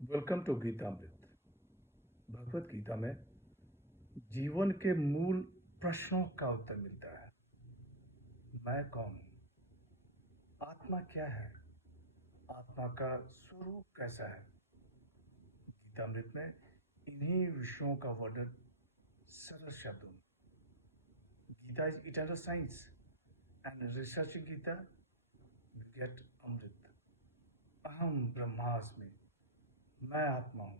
Welcome to Geetamrit. Bhagavad Gita में जीवन के मूल प्रश्नों का उत्तर मिलता है। मैं कौन हूँ? आत्मा क्या है? आत्मा का स्वरूप कैसा है? गीतामृत में इन्हीं विषयों का वर्णन सरल शब्दों में। Gita is eternal science and researching Gita we get अमृत। अहम ब्रह्मास्मि, मैं आत्मा हूँ।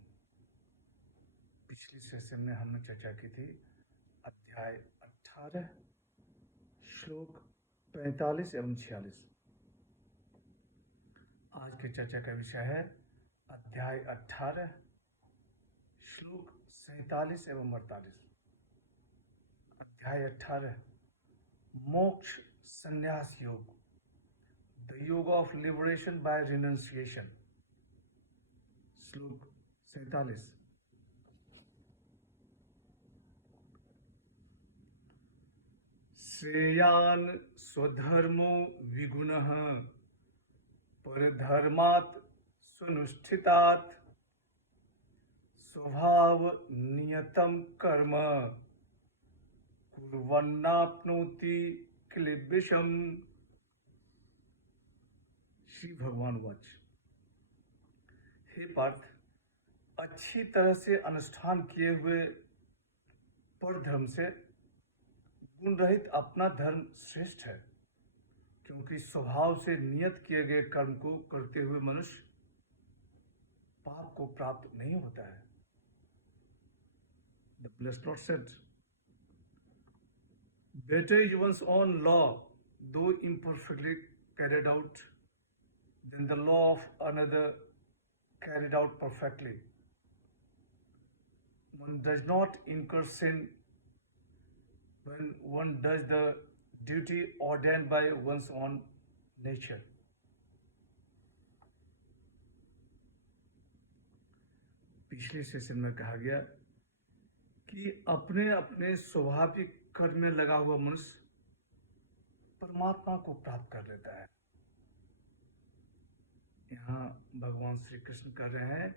पिछली सेशन में हमने चर्चा की थी अध्याय 18 श्लोक 45 एवं 46। आज की चर्चा का विषय है अध्याय 18 श्लोक 47 एवं 48। अध्याय 18 मोक्ष संन्यास योग, द योग ऑफ लिबरेशन बाय रिनंसिएशन। श्लोक 47। श्रेयान् स्वधर्मो विगुणः परधर्मात् स्वनुष्ठितात् स्वभाव नियतं कर्म कुर्वन्नाप्नोति क्लेशम्। श्री भगवान वाच, हे पार्थ, अच्छी तरह से अनुष्ठान किए हुए पर धर्म से गुण रहित अपना धर्म श्रेष्ठ है, क्योंकि स्वभाव से नियत किए गए कर्म को करते हुए मनुष्य पाप को प्राप्त नहीं होता है। The blessed Lord said, better is one's own law, though imperfectly carried out, than the law of another carried out perfectly. One does not incur sin when one does the duty ordained by one's own nature. पिछले session में कहा गया कि अपने अपने स्वाभाविक कर्म में लगा हुआ मनुष्य परमात्मा को प्राप्त कर लेता है। यहाँ भगवान श्री कृष्ण कह रहे हैं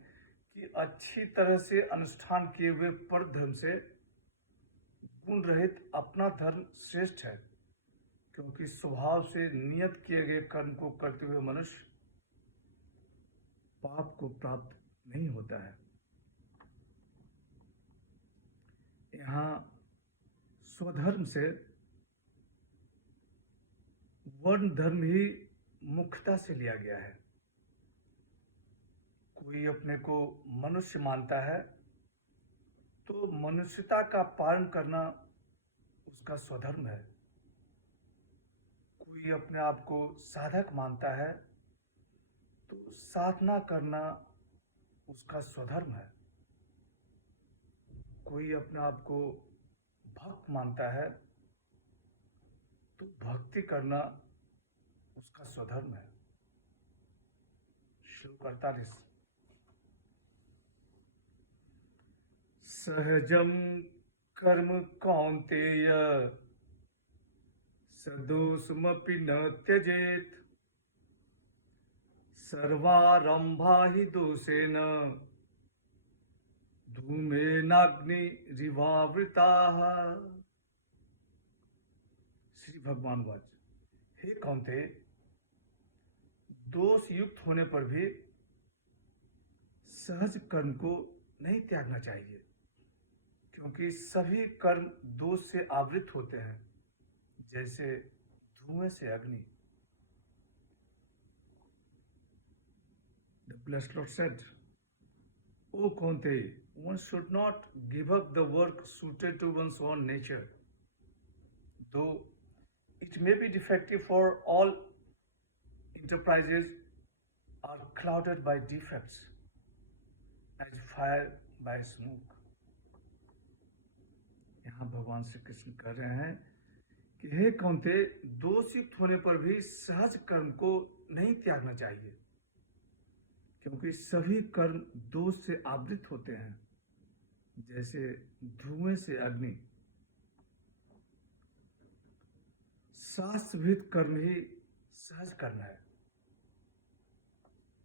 कि अच्छी तरह से अनुष्ठान किए हुए पर धर्म से गुण रहित अपना धर्म श्रेष्ठ है, क्योंकि स्वभाव से नियत किए गए कर्म को करते हुए मनुष्य पाप को प्राप्त नहीं होता है। यहाँ स्वधर्म से वर्ण धर्म ही मुख्यता से लिया गया है। कोई अपने को मनुष्य मानता है तो मनुष्यता का पालन करना उसका स्वधर्म है। कोई अपने आप को साधक मानता है तो साधना करना उसका स्वधर्म है। कोई अपने आप को भक्त मानता है तो भक्ति करना उसका स्वधर्म है। श्लोक 48। सहजम कर्म कौन्तेय सदोषमपि न त्यजेत सर्वारंभा हि दोषेण धूमेनाग्निरिवावृताः। श्री भगवान वाच, हे कौन्तेय, दोष युक्त होने पर भी सहज कर्म को नहीं त्यागना चाहिए, क्योंकि सभी कर्म दोष से आवृत होते हैं, जैसे धुएं से अग्नि। The blessed Lord said, O Kaunteya, one should not give up the work suited to one's own nature, though it may be defective, for all enterprises are clouded by defects, as fire by smoke. यहाँ भगवान श्री कृष्ण कह रहे हैं कि हे कौन्तेय, दोष युक्त होने पर भी सहज कर्म को नहीं त्यागना चाहिए, क्योंकि सभी कर्म दोष से आवृत होते हैं, जैसे धुएं से अग्नि। शास्त्रविहित कर्म ही सहज कर्म है।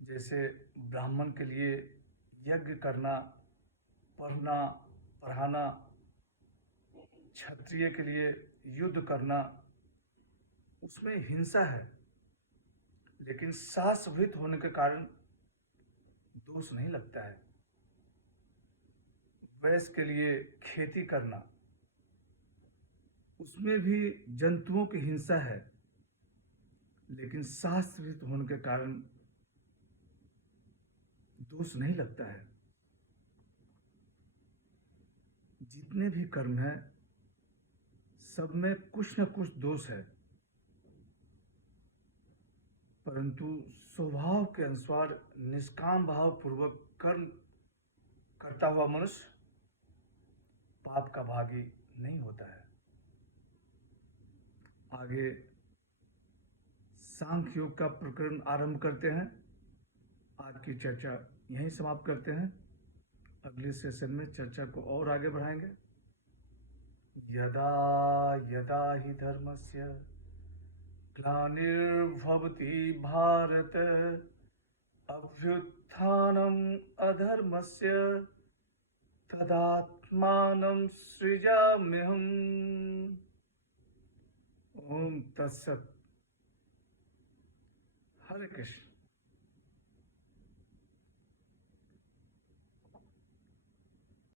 जैसे ब्राह्मण के लिए यज्ञ करना, पढ़ना, पढ़ाना, क्षत्रिय के लिए युद्ध करना, उसमें हिंसा है, लेकिन शास्त्रविहित होने के कारण दोष नहीं लगता है। वैश्य के लिए खेती करना, उसमें भी जंतुओं की हिंसा है, लेकिन शास्त्रविहित होने के कारण दोष नहीं लगता है। जितने भी कर्म हैं, सब में कुछ न कुछ दोष है, परंतु स्वभाव के अनुसार निष्काम भाव पूर्वक कर्म करता हुआ मनुष्य पाप का भागी नहीं होता है। आगे सांख्य योग का प्रकरण आरंभ करते हैं। आज की चर्चा यहीं समाप्त करते हैं। अगले सेशन में चर्चा को और आगे बढ़ाएंगे। यदा यदा हि धर्मस्य ग्लानिर्भवति भारत अभ्युत्थानम् अधर्मस्य तदात्मानं सृजाम्यहम्। ओम तत्सत। हरे कृष्ण।